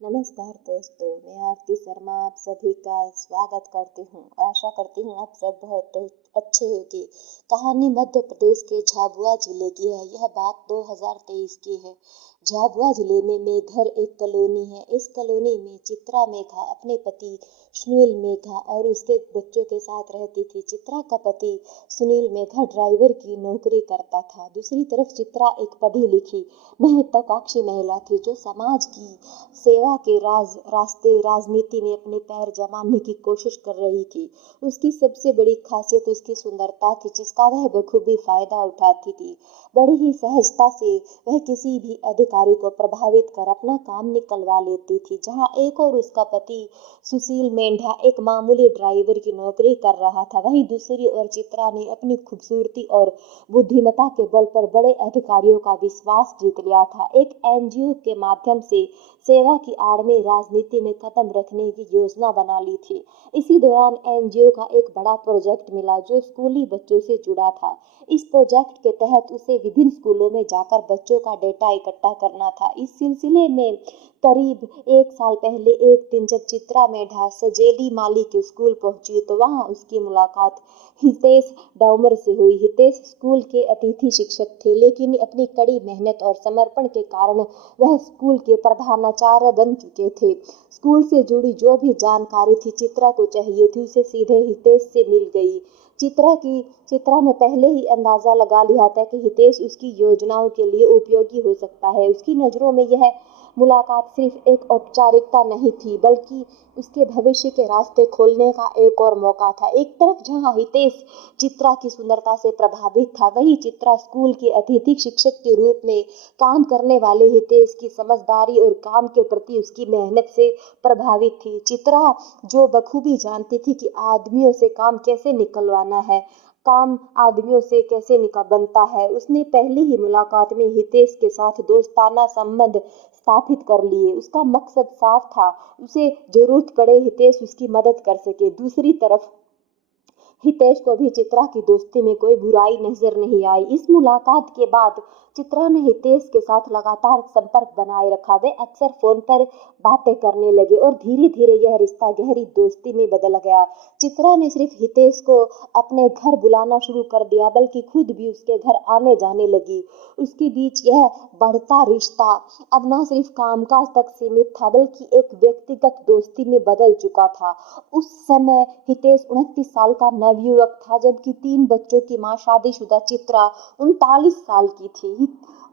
नमस्कार दोस्तों, मैं आरती शर्मा आप सभी का स्वागत करती हूँ। आशा करती हूँ आप सब बहुत अच्छे होंगे। कहानी मध्य प्रदेश के झाबुआ जिले की है। यह बात 2023 की है। झाबुआ जिले में मेघर एक कॉलोनी है। इस कॉलोनी में चित्रा मेघा अपने पति सुनील मेघा और उसके बच्चों के साथ रहती थी। चित्रा का पति सुनील मेघा ड्राइवर की नौकरी करता था। दूसरी तरफ चित्रा एक पढ़ी लिखी महत्वाकांक्षी महिला थी जो समाज की सेवा के रास्ते राजनीति में अपने पैर जमाने की कोशिश कर रही थी। उसकी सबसे बड़ी खासियत उसकी सुंदरता थी, जिसका वह बखूबी फायदा उठाती थी। बड़ी ही सहजता से वह किसी भी अधिकारी को प्रभावित कर अपना काम निकलवा लेती थी। जहां एक और उसका पति सुशील मेंढा एक मामूली ड्राइवर की नौकरी कर रहा था, वहीं दूसरी ओर चित्रा ने अपनी खूबसूरती और बुद्धिमत्ता के बल पर बड़े अधिकारियों का विश्वास जीत लिया था। एक एनजीओ के माध्यम से सेवा की आड़ में राजनीति में कदम रखने की योजना बना ली थी। इसी दौरान एनजीओ का एक बड़ा प्रोजेक्ट मिला जो स्कूली बच्चों से जुड़ा था। इस प्रोजेक्ट के तहत उसे विभिन्न स्कूलों में जाकर बच्चों का डेटा इकट्ठा करना था। इस सिलसिले में करीब 1 साल पहले एक दिन जब चित्रा मेढा सजेली माली के स्कूल पहुंची तो वहां उसकी मुलाकात हितेश डाउमर से हुई। हितेश स्कूल के अतिथि शिक्षक थे, लेकिन अपनी कड़ी मेहनत और समर्पण के कारण वह स्कूल के प्रधानाचार्य बन चुके थे। स्कूल से जुड़ी जो भी जानकारी थी चित्रा को चाहिए थी, उसे सीधे हितेश से मिल गई। चित्रा ने पहले ही अंदाजा लगा लिया था कि हितेश उसकी योजनाओं के लिए उपयोगी हो सकता है। उसकी नजरों में यह मुलाकात सिर्फ एक औपचारिकता नहीं थी, बल्कि उसके भविष्य के रास्ते खोलने का एक और मौका था। एक तरफ जहां हितेश चित्रा की सुंदरता से प्रभावित था, वहीं चित्रा स्कूल के अतिथि शिक्षक के रूप में काम करने वाले हितेश की समझदारी और काम के प्रति उसकी मेहनत से प्रभावित थी। चित्रा जो बखूबी जानती थी कि आदमियों से काम कैसे निकलवाना है, काम आदमियों से कैसे निकल बनता है, उसने पहली ही मुलाकात में हितेश के साथ दोस्ताना संबंध स्थापित कर लिए। उसका मकसद साफ था, उसे जरूरत पड़े हितेश उसकी मदद कर सके। दूसरी तरफ हितेश को भी चित्रा की दोस्ती में कोई बुराई नजर नहीं आई। इस मुलाकात के बाद चित्रा ने हितेश के साथ लगातार संपर्क बनाए रखा। वे अक्सर फोन पर बातें करने लगे और धीरे धीरे यह रिश्ता गहरी दोस्ती में बदल गया। चित्रा ने सिर्फ हितेश को अपने घर बुलाना शुरू कर दिया, बल्कि खुद भी उसके घर आने जाने लगी। उसके बीच यह बढ़ता रिश्ता अब न सिर्फ कामकाज तक सीमित था, बल्कि एक व्यक्तिगत दोस्ती में बदल चुका था। उस समय हितेश 29 साल का नवयुवक था, जबकि 3 बच्चों की मां शादीशुदा चित्रा 39 साल की थी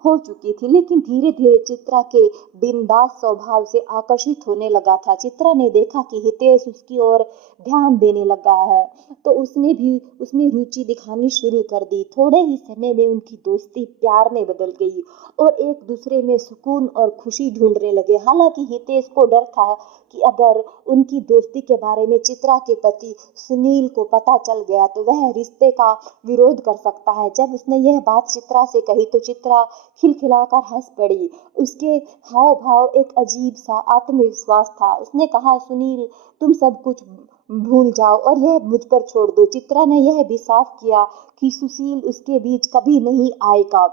हो चुकी थी। लेकिन धीरे धीरे चित्रा के बिंदास स्वभाव से आकर्षित होने लगा था। चित्रा ने देखा कि हितेश उसकी ओर ध्यान देने लगा है, तो उसने भी उसमें रुचि दिखानी शुरू कर दी। थोड़े ही समय में उनकी दोस्ती प्यार में बदल गई और एक दूसरे में सुकून और खुशी ढूंढने लगे। हालांकि हितेश को डर था कि अगर उनकी दोस्ती के बारे में चित्रा के पति सुनील को पता चल गया तो वह रिश्ते का विरोध कर सकता है। जब उसने यह बात चित्रा से कही तो चित्रा खिलखिलाकर हंस पड़ी। उसके हाव भाव एक अजीब सा आत्मविश्वास था। उसने कहा, सुनील, तुम सब कुछ भूल जाओ और यह मुझ पर छोड़ दो। चित्रा ने यह भी साफ किया कि सुशील उसके बीच कभी नहीं आएगा,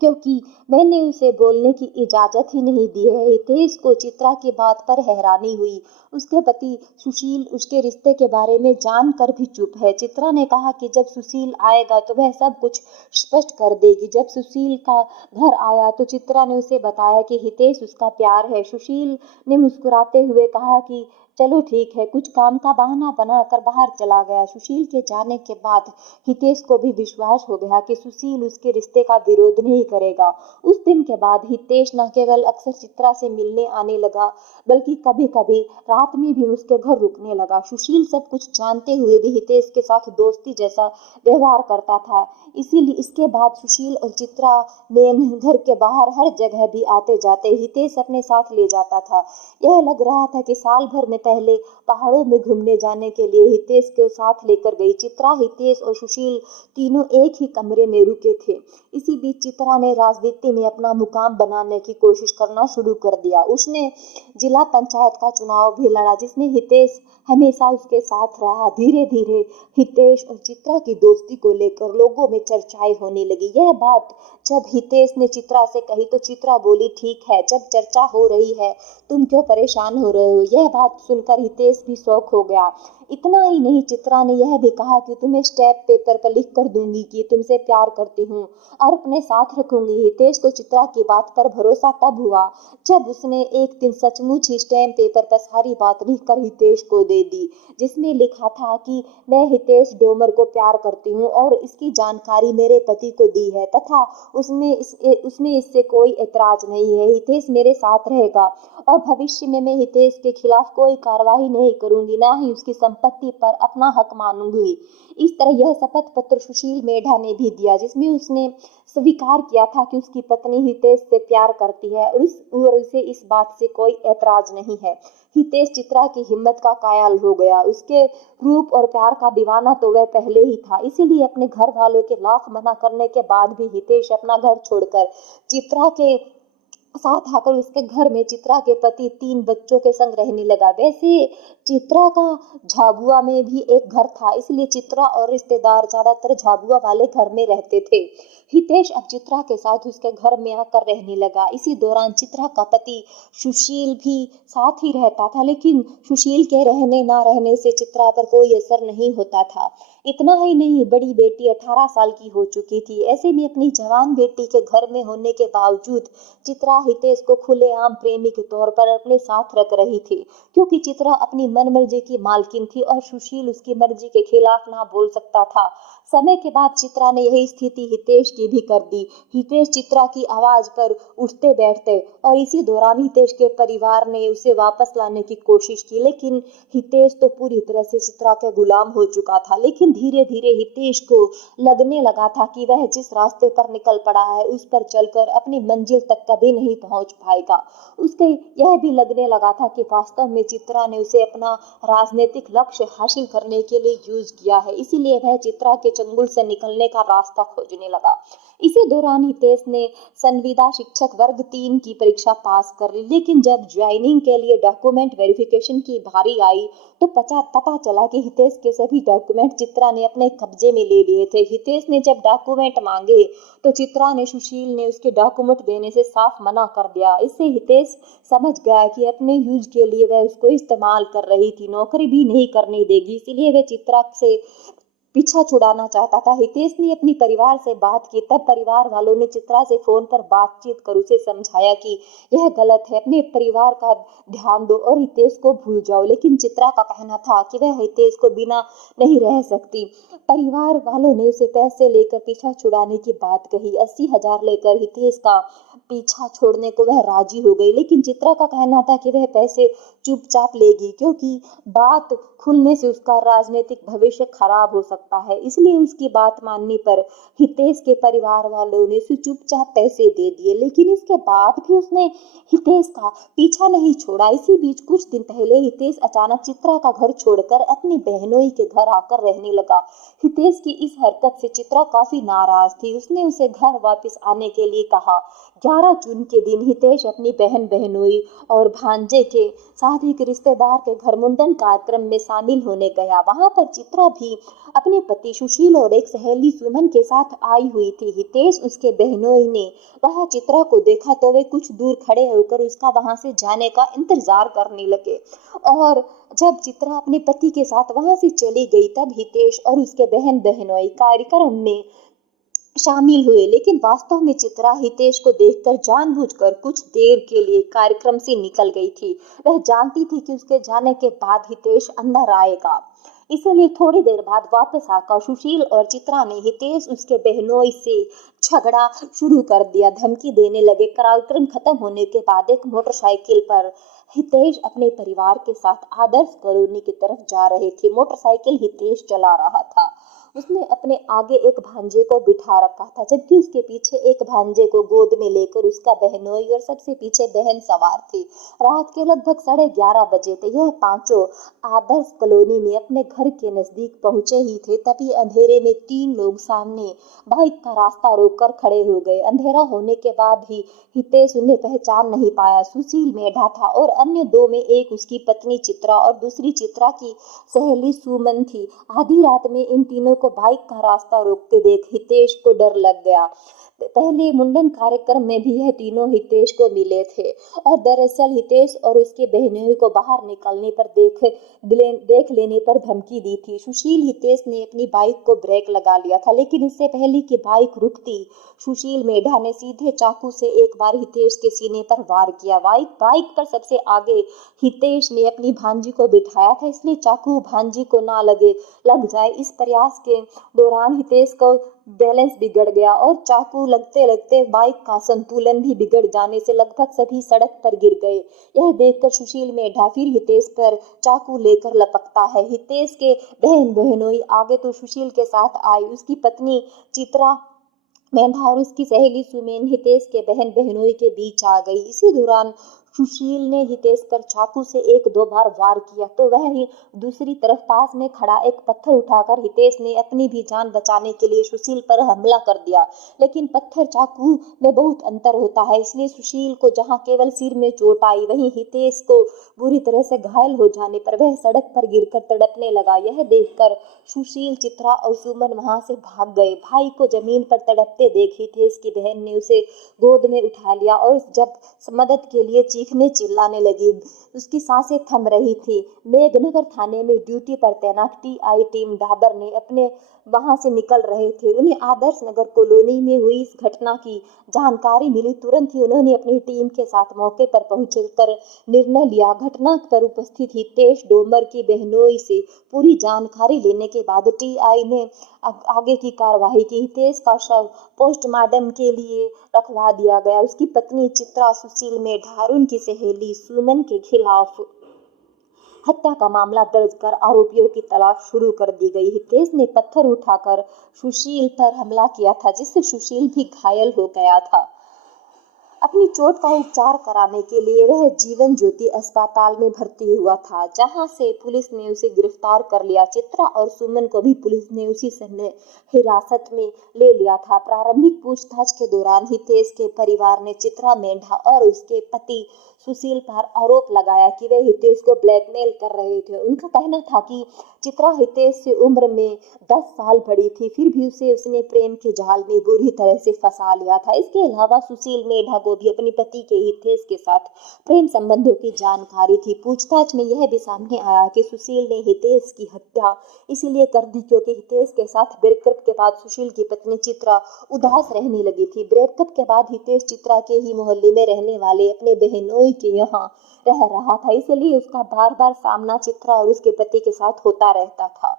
क्योंकि मैंने उसे बोलने की इजाजत ही नहीं दी है। हितेश को चित्रा की बात पर हैरानी हुई। उसके पति सुशील उसके रिश्ते के बारे में जानकर भी चुप है। चित्रा ने कहा कि जब सुशील आएगा तो वह सब कुछ स्पष्ट कर देगी। जब सुशील का घर आया तो चित्रा ने उसे बताया कि हितेश उसका प्यार है। सुशील ने मुस्कुराते हुए कहा कि चलो ठीक है, कुछ काम का बहाना बनाकर बाहर चला गया। सुशील के जाने के बाद हितेश को भी विश्वास हो गया कि सुशील उसके रिश्ते का विरोध नहीं करेगा। उस दिन के बाद हितेश न केवल अक्सर चित्रा से मिलने आने लगा, बल्कि कभी कभी रात में भी उसके घर रुकने लगा। सुशील सब कुछ जानते हुए भी हितेश के साथ दोस्ती जैसा व्यवहार करता था। इसीलिए इसके बाद सुशील और चित्रा मेन घर के बाहर हर जगह भी आते जाते हितेश अपने साथ ले जाता था। यह लग रहा था कि साल भर में पहले पहाड़ों में घूमने जाने के लिए हितेश को साथ लेकर गई। चित्रा, हितेश और सुशील तीनों एक ही कमरे में रुके थे। इसी बीच चित्रा ने राजनीति में अपना मुकाम बनाने की कोशिश करना शुरू कर दिया। उसने जिला पंचायत का चुनाव भी लड़ा, जिसमें हितेश हमेशा उसके साथ रहा। धीरे धीरे हितेश और चित्रा की दोस्ती को लेकर लोगों में चर्चाएं होने लगी। यह बात जब हितेश ने चित्रा से कही तो चित्रा बोली, ठीक है, जब चर्चा हो रही है तुम क्यों परेशान हो रहे हो। यह बात सुनकर हितेश भी शौक हो गया। इतना ही नहीं, चित्रा ने यह भी कहा कि तुम्हें स्टैम्प पेपर पर लिख कर दूंगी कि तुमसे प्यार करती हूँ और अपने साथ रखूंगी। हितेश को चित्रा की बात पर भरोसा तब हुआ जब उसने एक दिन सचमुच ही स्टैम्प पेपर पर सारी बात लिखकर हितेश को दे दी, जिसमें लिखा था कि मैं हितेश डोमर को प्यार करती हूँ और इसकी जानकारी मेरे पति को दी है तथा उसमें इससे कोई ऐतराज नहीं है। हितेश मेरे साथ रहेगा और भविष्य में मैं हितेश के खिलाफ कोई कार्रवाई नहीं करूंगी, ना ही उसकी संपत्ति पर अपना हक मानूंगी। इस तरह यह शपथ पत्र सुशील मेढ़ा ने भी दिया, जिसमें उसने स्वीकार किया था कि उसकी पत्नी हितेश से प्यार करती है और उसे इस बात से कोई ऐतराज नहीं है। हितेश चित्रा की हिम्मत का कायल हो गया। उसके रूप और प्यार का दीवाना तो वह पहले ही था, इसीलिए अपने घर वालों के लाख मना करने के बाद भी हितेश अपना घर छोड़कर चित्रा के साथ आकर उसके घर में चित्रा के पति 3 बच्चों के संग रहने लगा। वैसे चित्रा का झाबुआ में भी एक घर था, इसलिए चित्रा और रिश्तेदार ज्यादातर झाबुआ वाले घर में रहते थे। हितेश अब चित्रा के साथ उसके घर में आकर रहने लगा। इसी दौरान चित्रा का पति सुशील भी साथ ही रहता था, लेकिन सुशील के रहने ना रहने से चित्रा पर कोई असर नहीं होता था। इतना ही नहीं, बड़ी बेटी 18 साल की हो चुकी थी। ऐसे में अपनी जवान बेटी के घर में होने के बावजूद चित्रा हितेश को खुलेआम प्रेमी के तौर पर अपने साथ रख रही थी, क्योंकि चित्रा अपनी मनमर्जी की मालकिन थी और सुशील उसकी मर्जी के खिलाफ ना बोल सकता था। समय के बाद चित्रा ने यही स्थिति हितेश की भी कर दी। हितेश चित्रा की आवाज पर उठते बैठते और इसी दौरान हितेश के परिवार ने उसे वापस लाने की कोशिश की, लेकिन हितेश तो पूरी तरह से चित्रा के गुलाम हो चुका था। लेकिन धीरे धीरे हितेश को लगने लगा था कि वह जिस रास्ते पर निकल पड़ा है उस पर चलकर अपनी मंजिल तक कभी नहीं पहुंच पाएगा। उसके यह भी लगने लगा था कि वास्तव में चित्रा ने उसे अपना राजनीतिक लक्ष्य हासिल करने के लिए यूज किया है, इसीलिए वह चित्रा के चंगुल से निकलने का रास्ता खोजने लगा। इसी दौरान हितेश ने संविदा शिक्षक वर्ग 3 की परीक्षा पास कर ली, लेकिन जब ज्वाइनिंग के लिए डॉक्यूमेंट वेरिफिकेशन की बारी आई तो पता चला कि हितेश के सभी डॉक्यूमेंट चित्रा ने अपने कब्जे में ले लिए थे। हितेश ने जब डॉक्यूमेंट मांगे तो चित्रा ने सुशील ने उसके डॉक्यूमेंट देने से साफ मना कर दिया। इससे हितेश समझ गया कि अपने यूज के लिए वह उसको इस्तेमाल कर रही थी, नौकरी भी नहीं करने देगी, इसलिए वह चित्रा से पीछा छुड़ाना चाहता था। हितेश ने अपनी परिवार से बात की, तब परिवार वालों ने चित्रा से फोन पर बातचीत कर उसे समझाया कि यह गलत है, अपने परिवार का ध्यान दो और हितेश को भूल जाओ। लेकिन चित्रा का कहना था कि वह हितेश को बिना नहीं रह सकती। परिवार वालों ने उसे पैसे लेकर पीछा छुड़ाने की बात कही। 80,000 लेकर हितेश का पीछा छोड़ने को वह राजी हो गई, लेकिन चित्रा का कहना था कि वह पैसे चुपचाप लेगी, क्योंकि बात खुलने से उसका राजनीतिक भविष्य खराब हो सकता है। इसलिए उसकी बात मानने पर हितेश के परिवार वालों ने उसे चुपचाप पैसे दे दिए, लेकिन इसके बाद भी उसने हितेश का पीछा नहीं छोड़ा। इसी बीच कुछ दिन पहले हितेश अचानक चित्रा का घर छोड़कर अपनी बहनोई के घर आकर रहने लगा। हितेश की इस हरकत से चित्रा काफी नाराज थी। उसने उसे घर वापस आने के लिए कहा। 11 जून के दिन हितेश अपनी बहन बहनोई और भांजे के साथ एक रिश्तेदार के घर मुंडन कार्यक्रम में शामिल होने गया। वहां पर चित्रा भी अपने पति सुशील और एक सहेली सुमन के साथ आई हुई थी। हितेश उसके बहनोई ने वहां चित्रा को देखा तो वे कुछ दूर खड़े होकर उसका वहां से जाने का इंतजार करने लगे, और जब चित्रा अपने पति के साथ वहां से चली गई तब हितेश और उसके बहन बहनोई कार्यक्रम में शामिल हुए। लेकिन वास्तव में चित्रा हितेश को देखकर जानबूझकर कुछ देर के लिए कार्यक्रम से निकल गई थी। वह जानती थी कि उसके जाने के बाद हितेश अंदर आएगा, इसलिए थोड़ी देर बाद वापस आकर सुशील और चित्रा ने हितेश उसके बहनोई से झगड़ा शुरू कर दिया, धमकी देने लगे। कार्यक्रम खत्म होने के बाद एक मोटरसाइकिल पर हितेश अपने परिवार के साथ आदर्श कॉलोनी की तरफ जा रहे थे। मोटरसाइकिल हितेश चला रहा था। उसने अपने आगे एक भांजे को बिठा रखा था, जबकि उसके पीछे एक भांजे को गोद में लेकर उसका बहनोई और सबसे पीछे बहन सवार थी। रात के लगभग 11:30 बजे थे। यह पांचों आदर्श कॉलोनी में अपने घर के नजदीक पहुंचे ही थे, तभी अंधेरे में 3 लोग सामने बाइक का रास्ता रोककर खड़े हो गए। अंधेरा होने के बाद ही हितेश उन्हें पहचान नहीं पाया। सुशील मेढा था और अन्य 2 में एक उसकी पत्नी चित्रा और दूसरी चित्रा की सहेली सुमन थी। आधी रात में इन तीनों को बाइक का रास्ता रोकते देख हितेश को डर लग गया। पहले मुंडन कार्यक्रम में भी यह तीनों हितेश को मिले थे और दरअसल हितेश और उसके बहनोई को बाहर निकलने पर देख लेने पर धमकी दी थी। सुशील हितेश ने अपनी बाइक को ब्रेक लगा लिया था, लेकिन इससे पहले कि बाइक रुकती, सुशील मेढा ने सीधे चाकू से एक बार हितेश के सीने पर वार किया। बाइक पर सबसे आगे हितेश ने अपनी भांजी को बिठाया था, इसलिए चाकू भांजी को ना लग जाए, इस प्रयास के दौरान हितेश को बैलेंस बिगड़ गया और चाकू लगते लगते बाइक का संतुलन भी बिगड़ जाने से लगभग सभी सड़क पर गिर गए। यह देखकर सुशील मेढा फिर हितेश पर चाकू लेकर लपकता है। हितेश के बहन बहनोई आगे तो सुशील के साथ आई। उसकी पत्नी चित्रा मेंढा और उसकी सहेली सुमेन हितेश के बहन बहनोई के बीच आ गई। इसी दौरान सुशील ने हितेश पर चाकू से 1-2 बार वार किया तो वह ही दूसरी तरफ पास में खड़ा एक पत्थर उठाकर हितेश ने अपनी भी जान बचाने के लिए सुशील पर हमला कर दिया। लेकिन पत्थर चाकू में बहुत अंतर होता है, इसलिए सुशील को जहां केवल सिर में चोट आई, वहीं हितेश को बुरी तरह से घायल हो जाने पर वह सड़क पर गिरकर तड़पने लगा। यह देखकर सुशील, चित्रा और सुमन वहां से भाग गए। भाई को जमीन पर तड़पते देख हितेश की बहन ने उसे गोद में उठा लिया और जब मदद के लिए चीखने चिल्लाने लगी। उसकी सांसें थम रही थी। मेघनगर थाने में ड्यूटी पर तैनात टीआई टीम डाबर ने अपने वहां से निकल रहे थे। उन्हें आदर्श नगर कॉलोनी में हुई इस घटना की जानकारी मिली। तुरंत ही उन्होंने अपनी टीम के साथ मौके पर पहुंचकर निर्णय लिया। घटना पर उपस्थित हितेश डोमर की बहनोई से पूरी जानकारी लेने के बाद टीआई ने आगे की कार्रवाई की। हितेश का शव पोस्टमार्टम के लिए रखवा दिया गया। उसकी पत्नी चित्रा, सुशील मेढा और उनकी सहेली सुमन के खिलाफ हत्या का मामला दर्ज कर आरोपियों की तलाश शुरू कर दी गई। हितेश ने पत्थर उठाकर सुशील पर हमला किया था, जिससे सुशील भी घायल हो गया था। अपनी चोट का उपचार कराने के लिए वह जीवन ज्योति अस्पताल में भर्ती हुआ था, जहां से पुलिस ने उसे गिरफ्तार कर लिया। चित्रा और सुमन को भी पुलिस ने उसी समय हिरासत में ले लिया था। प्रारंभिक पूछताछ के दौरान हितेश के परिवार ने चित्रा मेंढा और उसके पति सुशील पर आरोप लगाया कि वे हितेश को ब्लैकमेल कर रहे थे। उनका कहना था कि चित्रा हितेश से उम्र में 10 साल बड़ी थी, फिर भी उसने प्रेम के जाल में बुरी तरह से फंसा लिया था। इसके अलावा सुशील मेढा को भी अपने पति के हितेश के साथ प्रेम संबंधों की जानकारी थी। पूछताछ में यह भी सामने आया कि सुशील ने हितेश की हत्या इसलिए कर दी क्योंकि हितेश के साथ ब्रेकअप के बाद सुशील की पत्नी चित्रा उदास रहने लगी थी। ब्रेकअप के बाद हितेश चित्रा के ही मोहल्ले में रहने वाले अपने बहनोई के यहाँ रह रहा था, इसलिए उसका बार बार सामना चित्रा और उसके पति के साथ होता रहता था।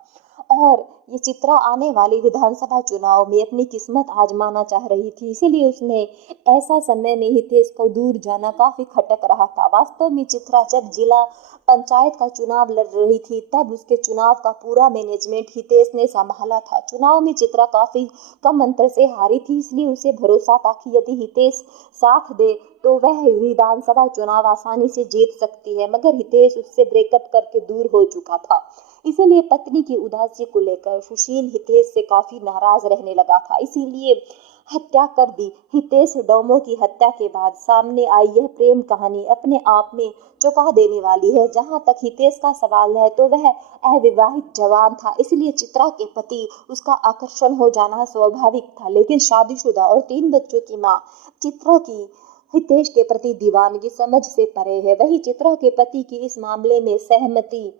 और ये चित्रा आने वाली विधानसभा चुनाव में अपनी किस्मत आजमाना चाह रही थी, इसीलिए उसने ऐसा समय में हितेश को दूर जाना काफी खटक रहा था। वास्तव में चित्रा जब जिला पंचायत का चुनाव लड़ रही थी, तब उसके चुनाव का पूरा मैनेजमेंट हितेश ने संभाला था। चुनाव में चित्रा काफी कम अंतर से हारी थी, इसलिए उसे भरोसा था कि यदि हितेश साथ दे तो वह विधानसभा चुनाव आसानी से जीत सकती है। मगर हितेश उससे ब्रेकअप करके दूर हो चुका था, इसीलिए पत्नी की उदासी को लेकर सुशील हितेश से काफी नाराज रहने लगा था, इसीलिए हत्या कर दी। हितेश डोमो की हत्या के बाद सामने आई यह प्रेम कहानी अपने आप में चौंका देने वाली है। जहां तक हितेश का सवाल है तो वह अविवाहित जवान था, इसलिए चित्रा के प्रति उसका आकर्षण हो जाना स्वाभाविक था। लेकिन शादीशुदा और 3 बच्चों की मां चित्रा की हितेश के प्रति दीवानगी समझ से परे है। वही चित्रा के पति की इस मामले में सहमति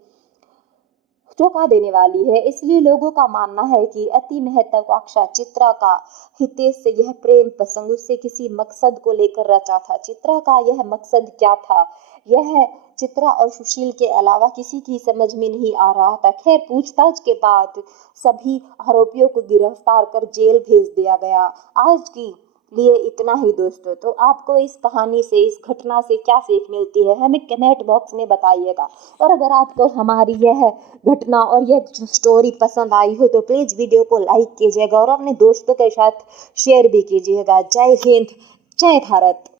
चौंका देने वाली है। इसलिए लोगों का मानना है कि अति महत्वाकांक्षा चित्रा का हितेश से यह प्रेम प्रसंग उससे किसी मकसद को लेकर रचा था। चित्रा का यह मकसद क्या था, यह चित्रा और सुशील के अलावा किसी की समझ में नहीं आ रहा था। खैर, पूछताछ के बाद सभी आरोपियों को गिरफ्तार कर जेल भेज दिया गया। आज की लिए इतना ही दोस्तों। तो आपको इस कहानी से, इस घटना से क्या सीख मिलती है, हमें कमेंट बॉक्स में बताइएगा। और अगर आपको हमारी यह घटना और यह स्टोरी पसंद आई हो तो प्लीज़ वीडियो को लाइक कीजिएगा और अपने दोस्तों के साथ शेयर भी कीजिएगा। जय हिंद, जय भारत।